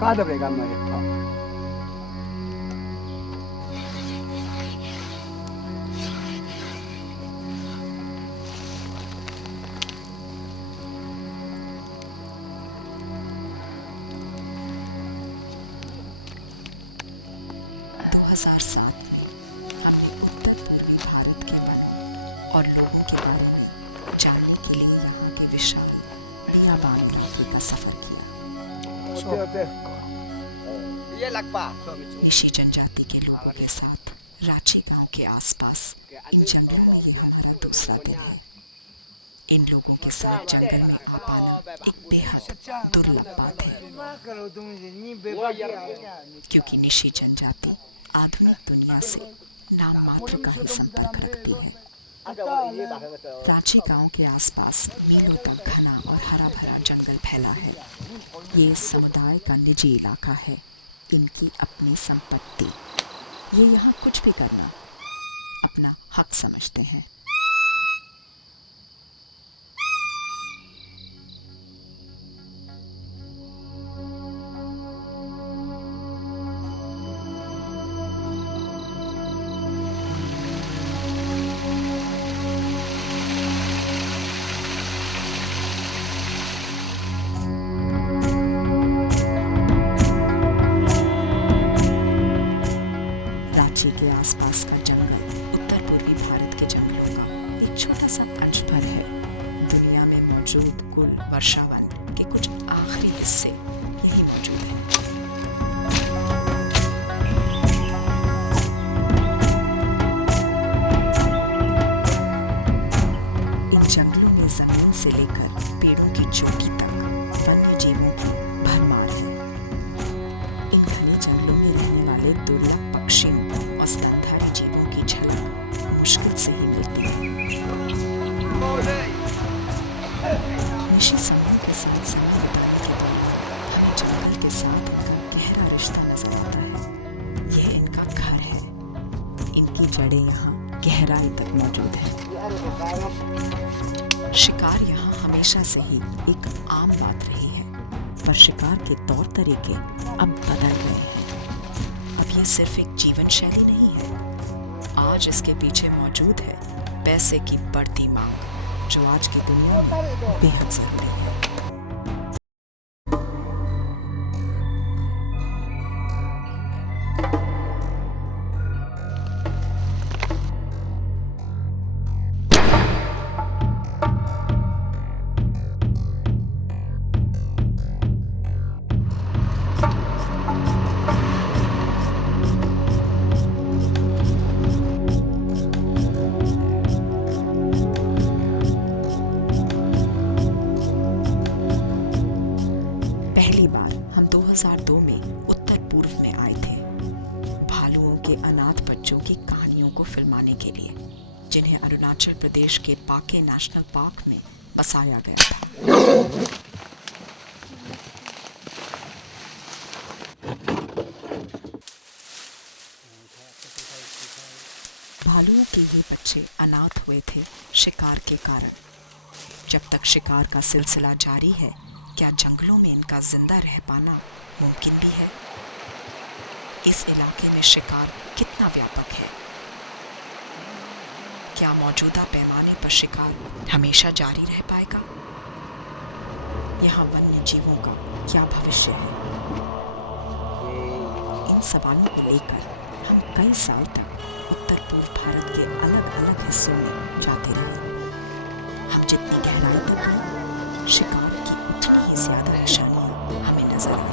까다로가 말이야. 2007 में हमने उत्तर पूर्वी भारत के वनों और लोगों के बारे में जानने के लिए यहाँ के विशाल बियाबान इलाके का सफर किया। निशी जनजाति के लोगों के साथ रांची गांव के आसपास इन जंगलों में ये हमारा दूसरा दिन है। इन लोगों के साथ जंगल में आ पाना एक बेहद दुर्लभ बात है, क्योंकि निशी जनजाति आधुनिक दुनिया से नाम मात्र का ही संपर्क रखती है। रांची गांव के आसपास मीलों तक घना और हरा भरा जंगल फैला है। ये समुदाय का निजी इलाका है, इनकी अपनी संपत्ति। ये यहाँ कुछ भी करना अपना हक समझते हैं। रांची के आसपास का जंगल उत्तर पूर्वी भारत के जंगलों का एक छोटा सा अंश भर है। दुनिया में मौजूद कुल वर्षावन के कुछ आखिरी हिस्से यही मौजूद हैं। इन जंगलों में जमीन से लेकर पेड़ों की चोटी तक वन्य जीवों की भरमार है। इन घने जंगलों में रहने वाले दुर्लभ पक्षियों और स्तनधारी जीवों की झलक मुश्किल से ही मिलती है। निशी समूह के साथ समय बिताने के बाद हमें जंगल के साथ इनका गहरा रिश्ता नजर आता है। यह इनका घर है, इनकी जड़ें यहाँ गहराई तक मौजूद हैं। शिकार यहाँ हमेशा से ही एक आम बात रही है, पर शिकार के तौर तरीके अब बदल गए हैं। अब ये सिर्फ एक जीवन शैली नहीं है, आज इसके पीछे मौजूद है पैसे की बढ़ती मांग, जो आज की दुनिया में बेहद जरूरी है। पहली बार हम 2002 में उत्तर पूर्व में आए थे, भालुओं के अनाथ बच्चों की कहानियों को फिल्माने के लिए, जिन्हें अरुणाचल प्रदेश के पाके नेशनल पार्क में बसाया गया था। भालुओं के ये बच्चे अनाथ हुए थे शिकार के कारण। जब तक शिकार का सिलसिला जारी है, क्या जंगलों में इनका जिंदा रह पाना मुमकिन भी है? इस इलाके में शिकार कितना व्यापक है? क्या मौजूदा पैमाने पर शिकार हमेशा जारी रह पाएगा? यहाँ वन्य जीवों का क्या भविष्य है? इन सवालों को लेकर हम कई साल तक उत्तर पूर्व भारत के अलग अलग हिस्सों में जाते रहे। हम जितनी गहराई तक गए, शिकार की उतनी ही ज्यादा निशानियां हमें नजर आई।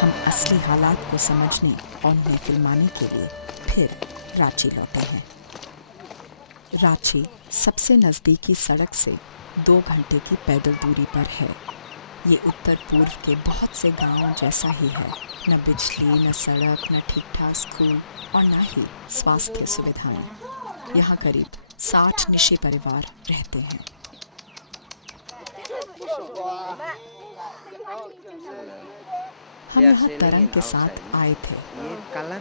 हम असली हालात को समझने और उन्हें फिल्माने के लिए फिर रांची लौटे हैं। रांची सबसे नज़दीकी सड़क से 2 घंटे की पैदल दूरी पर है। ये उत्तर पूर्व के बहुत से गांव जैसा ही है। न बिजली, न सड़क, न ठीक ठाक स्कूल और न ही स्वास्थ्य सुविधाएं। यहाँ करीब 60 निशी परिवार रहते हैं। हम यहाँ तरंग के साथ आए थे।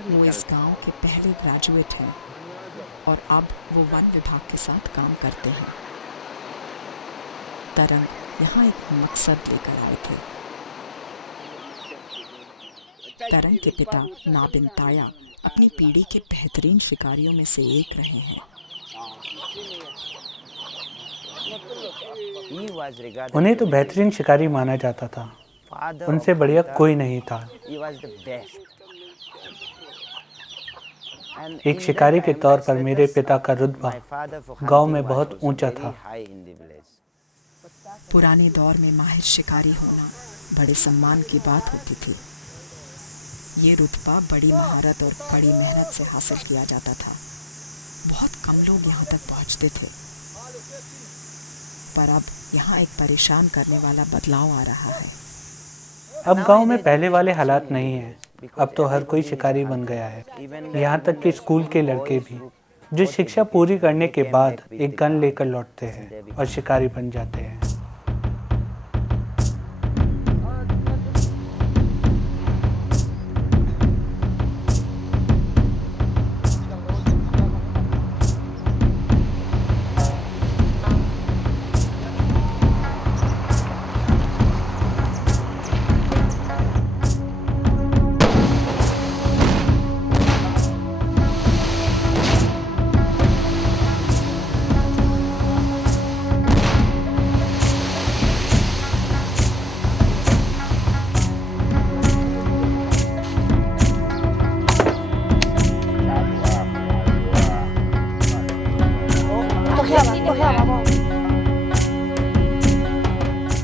वो इस गांव के पहले ग्रेजुएट हैं और अब वो वन विभाग के साथ काम करते हैं। तरंग यहाँ एक मकसद लेकर आए थे। तरंग के पिता नाबिन ताया अपनी पीढ़ी के बेहतरीन शिकारियों में से एक रहे हैं। उन्हें तो बेहतरीन शिकारी माना जाता था। उनसे बढ़िया कोई नहीं था। एक शिकारी के तौर पर मेरे पिता का रुतबा गांव में बहुत ऊंचा था। पुराने दौर में माहिर शिकारी होना बड़े सम्मान की बात होती थी। ये रुतबा बड़ी महारत और कड़ी मेहनत से हासिल किया जाता था। बहुत कम लोग यहाँ तक पहुँचते थे। पर अब यहाँ एक परेशान करने वाला बदलाव आ रहा है। अब गांव में पहले वाले हालात नहीं हैं। अब तो हर कोई शिकारी बन गया है, यहाँ तक कि स्कूल के लड़के भी, जो शिक्षा पूरी करने के बाद एक गन लेकर लौटते हैं और शिकारी बन जाते हैं।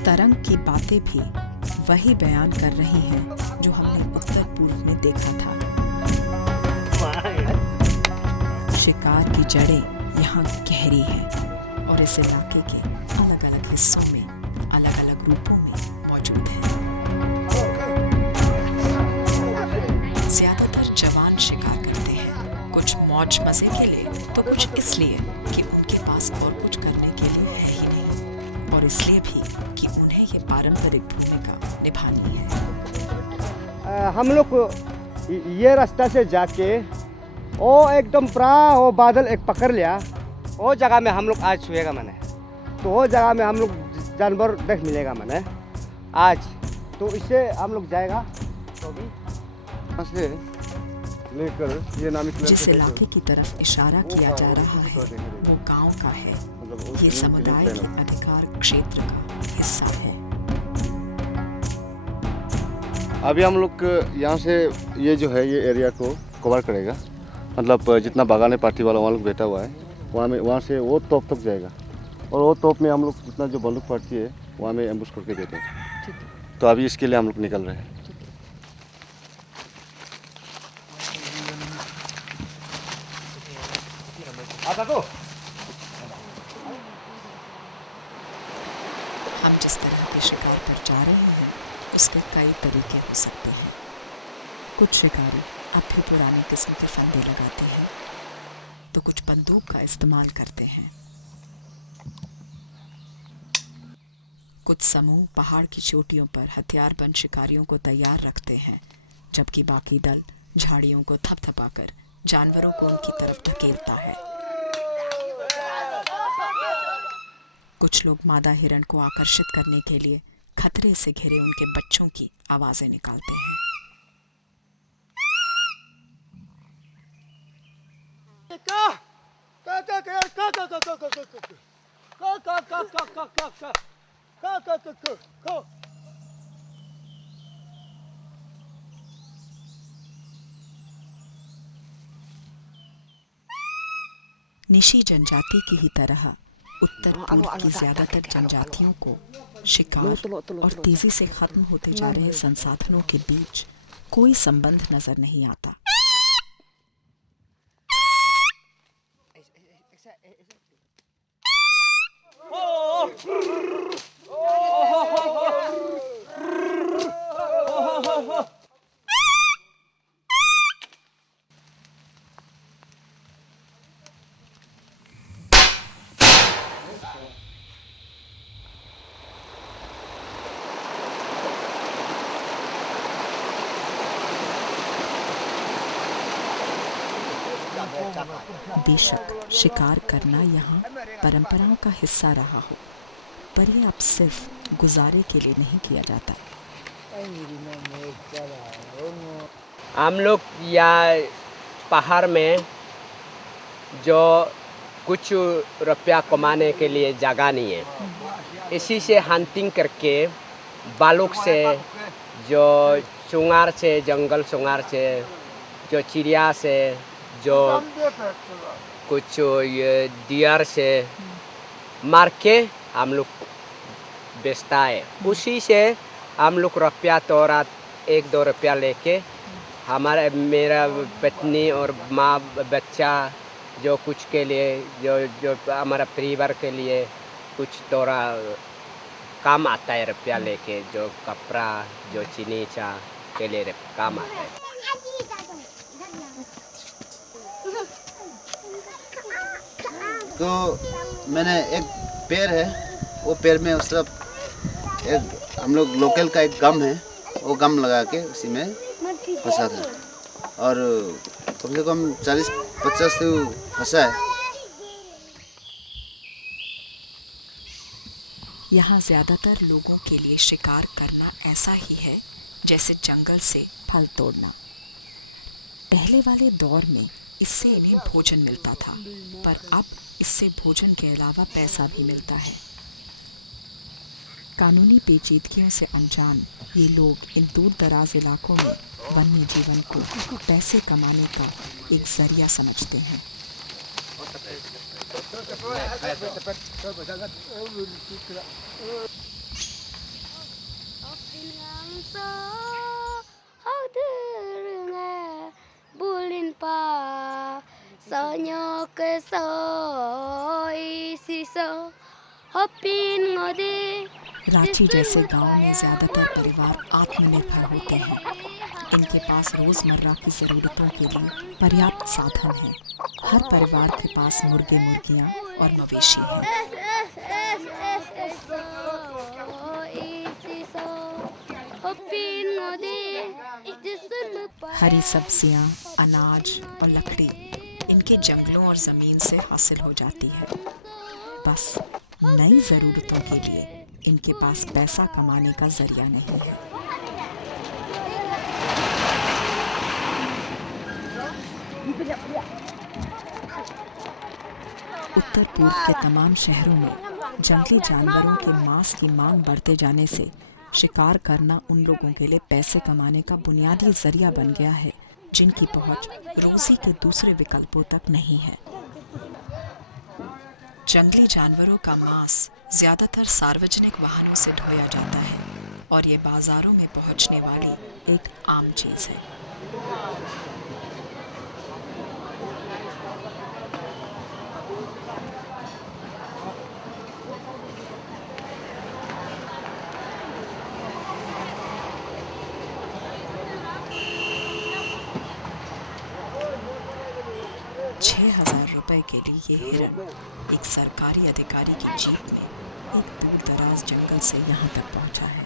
तरंग की बातें भी वही बयान कर रही हैं जो हमने उत्तर पूर्व में देखा था। शिकार की जड़ें यहाँ गहरी हैं और इस इलाके के अलग अलग हिस्सों में अलग अलग रूपों में मौजूद हैं। ज्यादातर जवान शिकार करते हैं, कुछ मौज मजे के लिए तो कुछ इसलिए कि उनके पास और कुछ करने के लिए है ही नहीं, और इसलिए भी कि उन्हें ये पारंपरिक भूमिका निभानी है। हम लोग ये रास्ता से जाके वो एकदम पूरा वो बादल एक पकड़ लिया, वो जगह में हम लोग आज छुएगा मैंने, तो वो जगह में हम लोग जानवर देख मिलेगा मैंने आज, तो इससे हम लोग जाएगा तो भी से लेकर ये नाम जिस इलाके की तरफ इशारा किया जा रहा है वो गांव का है। ये समुदाय के अधिकार क्षेत्र का हिस्सा है। अभी हम लोग यहाँ से ये जो है ये एरिया को कवर करेगा, मतलब जितना बागाने पार्टी वाला वहाँ लोग बैठा हुआ है वहाँ से वो तोप तक जाएगा, और वो तोप में हम लोग जितना जो बंदूक पार्टी है वहाँ में एम्बुश करके देते हैं। तो अभी इसके लिए हम लोग निकल रहे हैं। हम जिस तरह के शिकार पर जा रहे हैं उसके कई तरीके हो सकते हैं। कुछ शिकारी अब भी पुराने किस्म के फंदे लगाते हैं, तो कुछ बंदूक का इस्तेमाल करते हैं। कुछ समूह पहाड़ की चोटियों पर हथियारबंद शिकारियों को तैयार रखते हैं, जबकि बाकी दल झाड़ियों को थपथपाकर जानवरों को उनकी तरफ धकेलता है। कुछ लोग मादा हिरण को आकर्षित करने के लिए खतरे से घिरे उनके बच्चों की आवाजें निकालते हैं। निशी जनजाति की ही तरह उत्तर पूर्व की ज्यादातर जनजातियों को शिकार और तेजी से खत्म होते जा रहे संसाधनों के बीच कोई संबंध नजर नहीं आता। बेशक शिकार करना यहाँ परंपराओं का हिस्सा रहा हो, पर यह अब सिर्फ गुजारे के लिए नहीं किया जाता। हम लोग या पहाड़ में जो कुछ रुपया कमाने के लिए जगह नहीं है, इसी से हंटिंग करके बालूक से, जो सुंगार से, जंगल सुंगार से, जो चिड़िया से, जो कुछ ये डियर से मार के हम लोग बेचता है। उसी से हम लोग रुपया थोड़ा 1-2 रुपया लेके हमारे मेरा पत्नी और माँ बच्चा जो कुछ के लिए, जो हमारा परिवार के लिए कुछ थोड़ा काम आता है रुपया लेके, जो कपड़ा, जो चीनी चाय के लिए काम आता है। तो मैंने एक पेड़ है, वो पेड़ में उस तरफ एक हम लोग लोकल का एक गम है, वो गम लगा के उसी में फंसा था और कम से कम 40-50 तो फंसा है। यहाँ ज़्यादातर लोगों के लिए शिकार करना ऐसा ही है जैसे जंगल से फल तोड़ना। पहले वाले दौर में इससे इन्हें भोजन मिलता था, पर अब इससे भोजन के अलावा पैसा भी मिलता है। कानूनी पेचीदगियों से अनजान ये लोग इन दूर दराज इलाकों में वन्य जीवन को पैसे कमाने का एक जरिया समझते हैं। रांची जैसे गांव में ज़्यादातर परिवार आत्मनिर्भर होते हैं। इनके पास रोज़मर्रा की ज़रूरतों के लिए पर्याप्त साधन हैं। हर परिवार के पास मुर्गे मुर्गियाँ और मवेशी हैं। हरी सब्जियाँ, अनाज और लकड़ी इनके जंगलों और ज़मीन से हासिल हो जाती है। बस नई ज़रूरतों के लिए इनके पास पैसा कमाने का जरिया नहीं है। उत्तर पूर्व के तमाम शहरों में जंगली जानवरों के मांस की मांग बढ़ते जाने से शिकार करना उन लोगों के लिए पैसे कमाने का बुनियादी जरिया बन गया है जिनकी पहुंच रोजी के दूसरे विकल्पों तक नहीं है। जंगली जानवरों का मांस ज्यादातर सार्वजनिक वाहनों से ढोया जाता है और ये बाजारों में पहुंचने वाली एक आम चीज है। ₹6,000 के लिए ये हिरन एक सरकारी अधिकारी की जीप में एक दूर दराज जंगल से यहाँ तक पहुँचा है।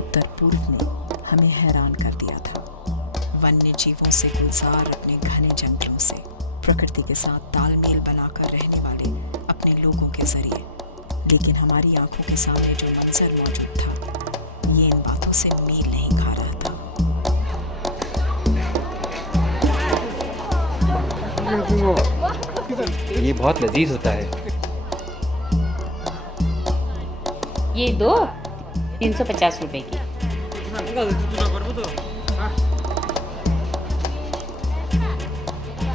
उत्तर पूर्व ने हमें हैरान कर दिया था। वन्य जीवों से गुलजार अपने घने जंगलों से प्रकृति के साथ तालमेल बनाकर रहने वाले अपने लोगों के जरिए, लेकिन हमारी आंखों के सामने जो मंजर मौजूद था ये इन बातों से मेल नहीं खा रहा था। ये बहुत लजीज होता है। ये दो 350 रुपए की।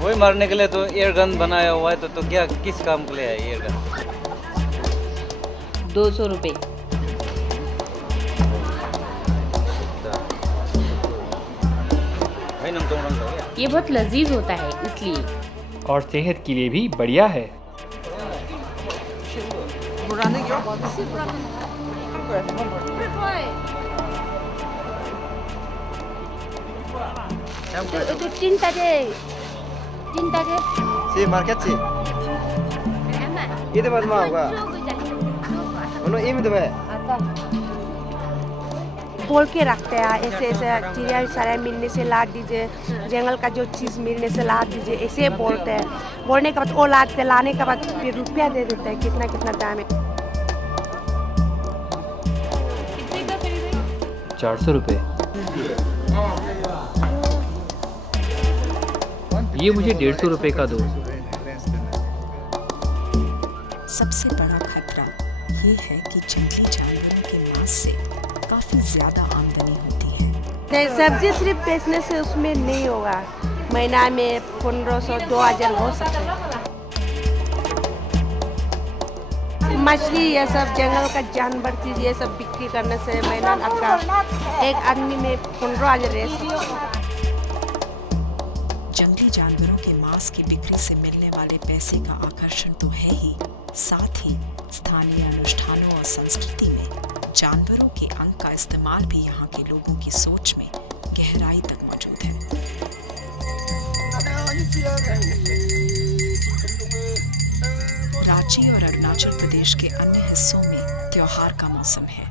वही मारने के लिए तो एयर गन बनाया हुआ है, तो क्या किस काम के लिए है एयर गन? 200 रुपए। ये बहुत लजीज होता है इसलिए। और सेहत के लिए भी बढ़िया है। Itu cinta deh. Si market si. Itu baru mau gua. Uno ini tuh be. बोल के रखते हैं ऐसे ऐसे चिड़िया सारा मिलने से ला दीजिए, जंगल का जो चीज़ मिलने से ला दीजिए, ऐसे बोलते हैं। बोलने के बाद वो लाते, लाने के बाद फिर रुपया दे देते हैं, कितना कितना दाम है। 400 रुपये। ये मुझे 150 रुपये का दो। सबसे बड़ा खतरा ये है कि जंगली जानवरों के मांस से काफी ज्यादा आमदनी होती है। सब्जी सिर्फ बेचने से उसमें नहीं होगा, महीना में 1500-2000 हो सकता है। मछली ये सब जंगल का जानवर चीज ये सब बिक्री करने से महीना आपका एक आदमी में 15,000 रह सकता है। जंगली जानवरों के मांस की बिक्री से मिलने वाले पैसे का आकर्षण तो है ही, साथ ही स्थानीय अनुष्ठानों और संस्कृति में जानवरों के अंग का इस्तेमाल भी यहाँ के लोगों की सोच में गहराई तक मौजूद है। रांची और अरुणाचल प्रदेश के अन्य हिस्सों में त्योहार का मौसम है।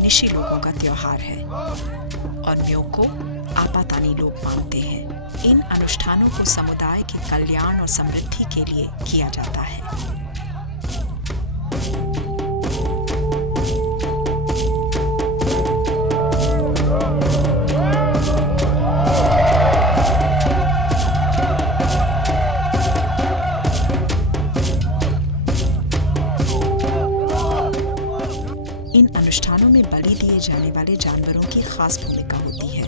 निशी लोगों का त्योहार है और म्यो को आपातानी लोग मानते हैं। इन अनुष्ठानों को समुदाय के कल्याण और समृद्धि के लिए किया जाता है। इन अनुष्ठानों में बलि दिए जाने वाले जानवरों की खास भूमिका होती है।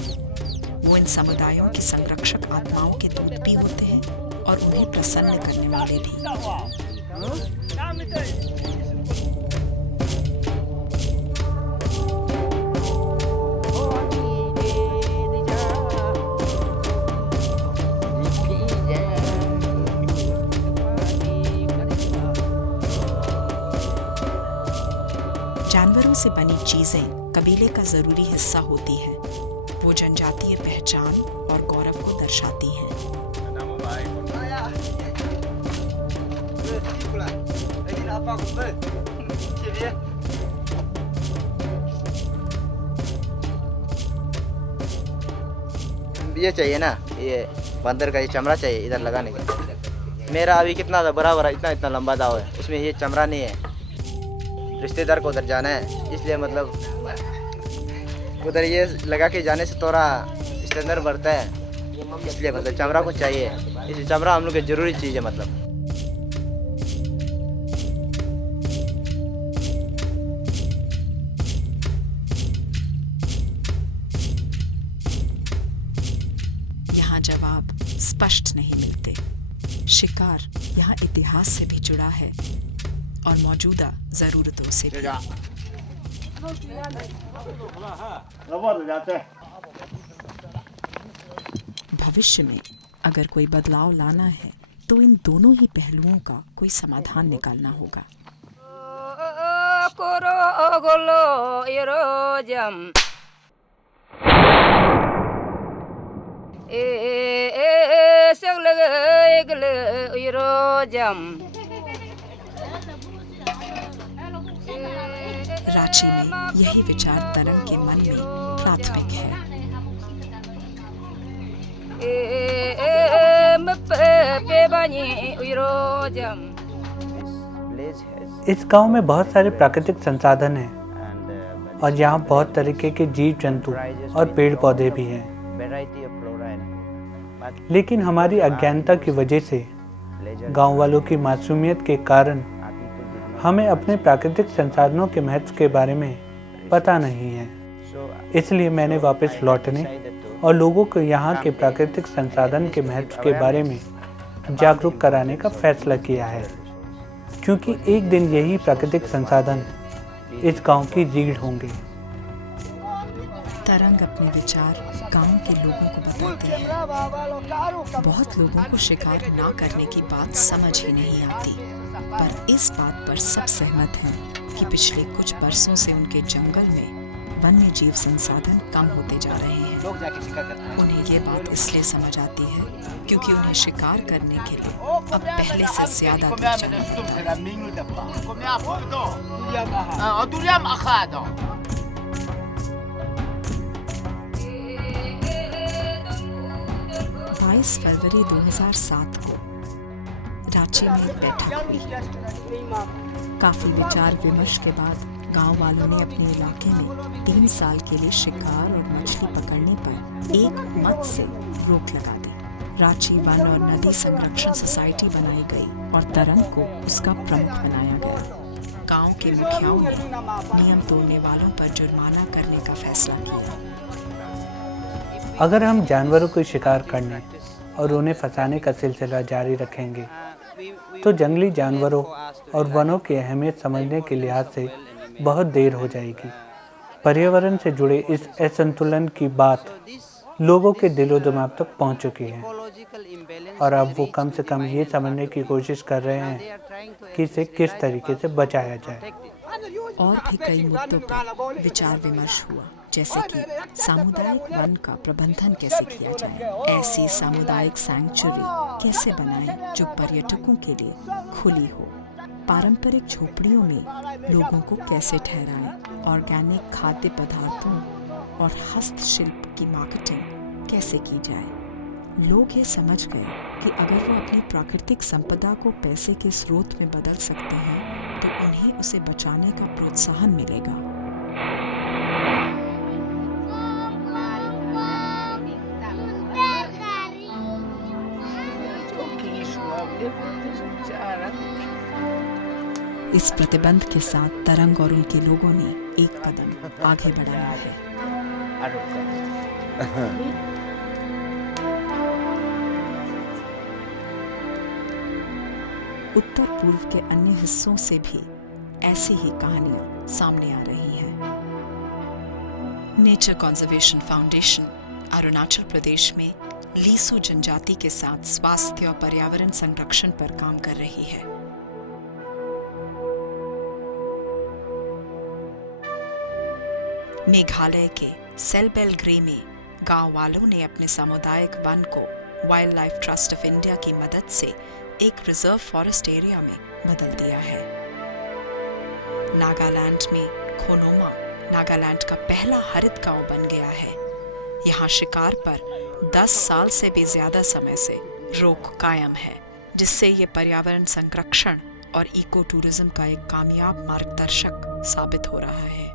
वो इन समुदायों की संरक्षक आत्माओं के दूत भी होते हैं और उन्हें प्रसन्न करने वाले भी। जानवरों से बनी चीजें कबीले का जरूरी हिस्सा होती हैं। वो जनजातीय पहचान और गौरव को दर्शाती हैं। ये चाहिए ना, ये बंदर का ये चमड़ा चाहिए इधर लगाने का। मेरा अभी कितना था, बराबर इतना इतना लंबा दाव है, उसमें ये चमड़ा नहीं है। रिश्तेदार को उधर जाना है, इसलिए मतलब उधर ये लगा के जाने से थोड़ा स्टैंडर्ड बढ़ता है, इसलिए मतलब चमड़ा को चाहिए। इसलिए चमड़ा हम लोग की जरूरी चीज़ है। मतलब यहाँ जवाब स्पष्ट नहीं मिलते। शिकार यहाँ इतिहास से भी जुड़ा है और मौजूदा जरूरतों से भी। भविष्य में अगर कोई बदलाव लाना है तो इन दोनों ही पहलुओं का कोई समाधान निकालना होगा। रांची में यही विचार तरंग के मन में प्राथमिक है। इस गांव में बहुत सारे प्राकृतिक संसाधन हैं और यहाँ बहुत तरीके के जीव जंतु और पेड़ पौधे भी हैं। लेकिन हमारी अज्ञानता की वजह से, गांव वालों की मासूमियत के कारण हमें अपने प्राकृतिक संसाधनों के महत्व के बारे में पता नहीं है, इसलिए मैंने वापस लौटने और लोगों को यहाँ के प्राकृतिक संसाधन के महत्व के बारे में जागरूक कराने का फैसला किया है, क्योंकि एक दिन यही प्राकृतिक संसाधन इस गांव की रीढ़ होंगे। तरंग अपने विचार गांव के लोगों को बताते हैं। बहुत लोगों को शिकार ना करने की बात समझ ही नहीं आती, पर इस बात पर सब सहमत हैं कि पिछले कुछ बरसों से उनके जंगल में वन्य जीव संसाधन कम होते जा रहे हैं। उन्हें ये बात इसलिए समझ आती है क्योंकि उन्हें शिकार करने के लिए अब पहले से ज्यादा बेचैनी होता है। 22 फरवरी 2007 को रांची में एक बैठक हुई। काफी विचार विमर्श के बाद गांव वालों ने अपने इलाके में 3 साल के लिए शिकार और मछली पकड़ने पर एक मत से रोक लगा दी। रांची वन और नदी संरक्षण सोसाइटी बनाई गई और तरंग को उसका प्रमुख बनाया गया। गांव के मुखियाओं ने नियम तोड़ने वालों पर जुर्माना करने का फैसला किया। अगर हम जानवरों को शिकार करने और उन्हें फंसाने का सिलसिला जारी रखेंगे तो जंगली जानवरों और वनों की अहमियत समझने के लिहाज से बहुत देर हो जाएगी। पर्यावरण से जुड़े इस असंतुलन की बात लोगों के दिलो दिमाग तक पहुंच चुकी है और अब वो कम से कम ये समझने की कोशिश कर रहे हैं कि इसे किस तरीके से बचाया जाए। और भी कई मुद्दों पर विचार विमर्श हुआ, जैसे कि सामुदायिक वन का प्रबंधन कैसे किया जाए, ऐसी सामुदायिक सैंक्चुरी कैसे बनाएं जो पर्यटकों के लिए खुली हो, पारंपरिक झोपड़ियों में लोगों को कैसे ठहराएं, ऑर्गेनिक खाद्य पदार्थों और हस्तशिल्प की मार्केटिंग कैसे की जाए। लोग ये समझ गए कि अगर वो अपनी प्राकृतिक संपदा को पैसे के स्रोत में बदल सकते हैं तो उन्हें उसे बचाने का प्रोत्साहन मिलेगा। इस प्रतिबंध के साथ तरंग और उनके लोगों ने एक कदम आगे बढ़ाया है। उत्तर पूर्व के अन्य हिस्सों से भी ऐसी ही कहानियां सामने आ रही हैं। Nature conservation foundation Arunachal Pradesh में लीसू जनजाति के साथ स्वास्थ्य और पर्यावरण संरक्षण पर काम कर रही है। मेघालय के सेलबेलग्रे में गांव वालों ने अपने सामुदायिक वन को wild life trust of India की मदद से एक रिजर्व फॉरेस्ट एरिया में बदल दिया है। नागालैंड में खोनोमा नागालैंड का पहला हरित गांव बन गया है। यहाँ शिकार पर 10 साल से भी ज्यादा समय से रोक कायम है, जिससे ये पर्यावरण संरक्षण और इको टूरिज्म का एक कामयाब मार्गदर्शक साबित हो रहा है।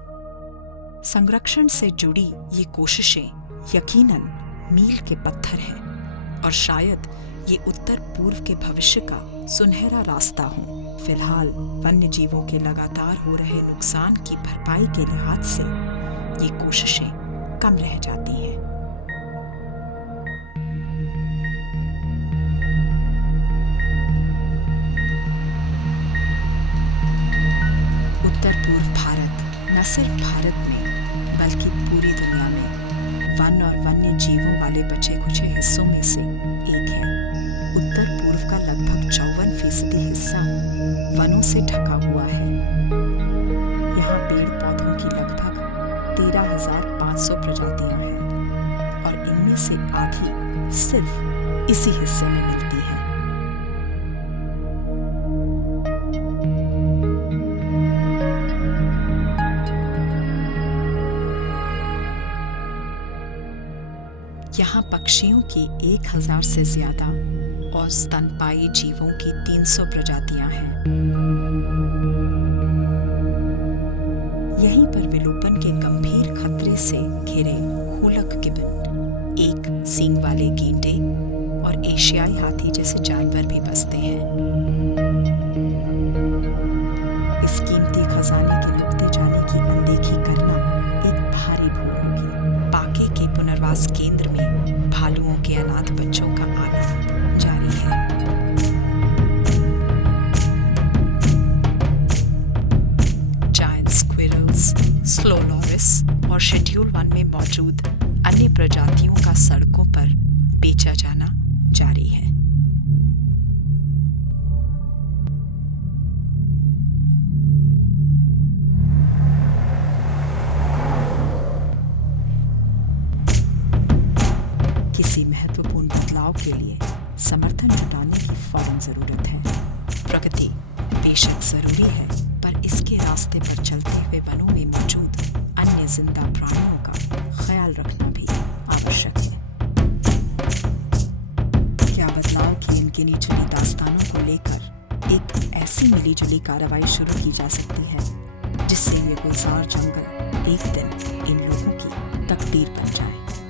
संरक्षण से जुड़ी ये कोशिशें यकीनन मील के पत्थर हैं और शायद ये उत्तर पूर्व के भविष्य का सुनहरा रास्ता हो। फिलहाल वन्य जीवों के लगातार हो रहे नुकसान की भरपाई के लिहाज से ये कोशिशें कम रह जाती हैं। उत्तर पूर्व भारत न सिर्फ भारत में बल्कि पूरी दुनिया में वन और वन्य जीवों वाले बचे कुचे हिस्सों में से एक है। उत्तर पूर्व का लगभग 54% हिस्सा वनों से ढका हुआ है। यहाँ पेड़ पौधों की लगभग 13,500 प्रजातियां हैं और इनमें से आधी सिर्फ इसी हिस्से में मिलती है। यहाँ पक्षियों की 1,000 से ज्यादा और स्तनपायी जीवों की 300 प्रजातियां हैं। यहीं पर विलोपन के गंभीर खतरे से घिरे हुलक गिबन, एक सींग वाले गेंडे और एशियाई हाथी जैसे जानवर भी बसते हैं। पुनर्वास केंद्र में भालुओं के अनाथ बच्चों का आना जारी है। जायंट स्क्विरल्स, स्लो लॉरिस और शेड्यूल 1 में मौजूद अन्य प्रजातियों का सड़कों पर बेचा जाना जारी है। किसी महत्वपूर्ण बदलाव के लिए समर्थन जुटाने की फौरन जरूरत है। प्रगति बेशक जरूरी है, पर इसके रास्ते पर चलते हुए वनों में मौजूद अन्य जिंदा प्राणियों का ख्याल रखना भी आवश्यक है। क्या बदलाव की इन गिनी चुनी दास्तानों को लेकर एक ऐसी मिलीजुली कार्रवाई शुरू की जा सकती है जिससे ये गुलजार जंगल एक दिन इन लोगों की तकदीर बन जाए।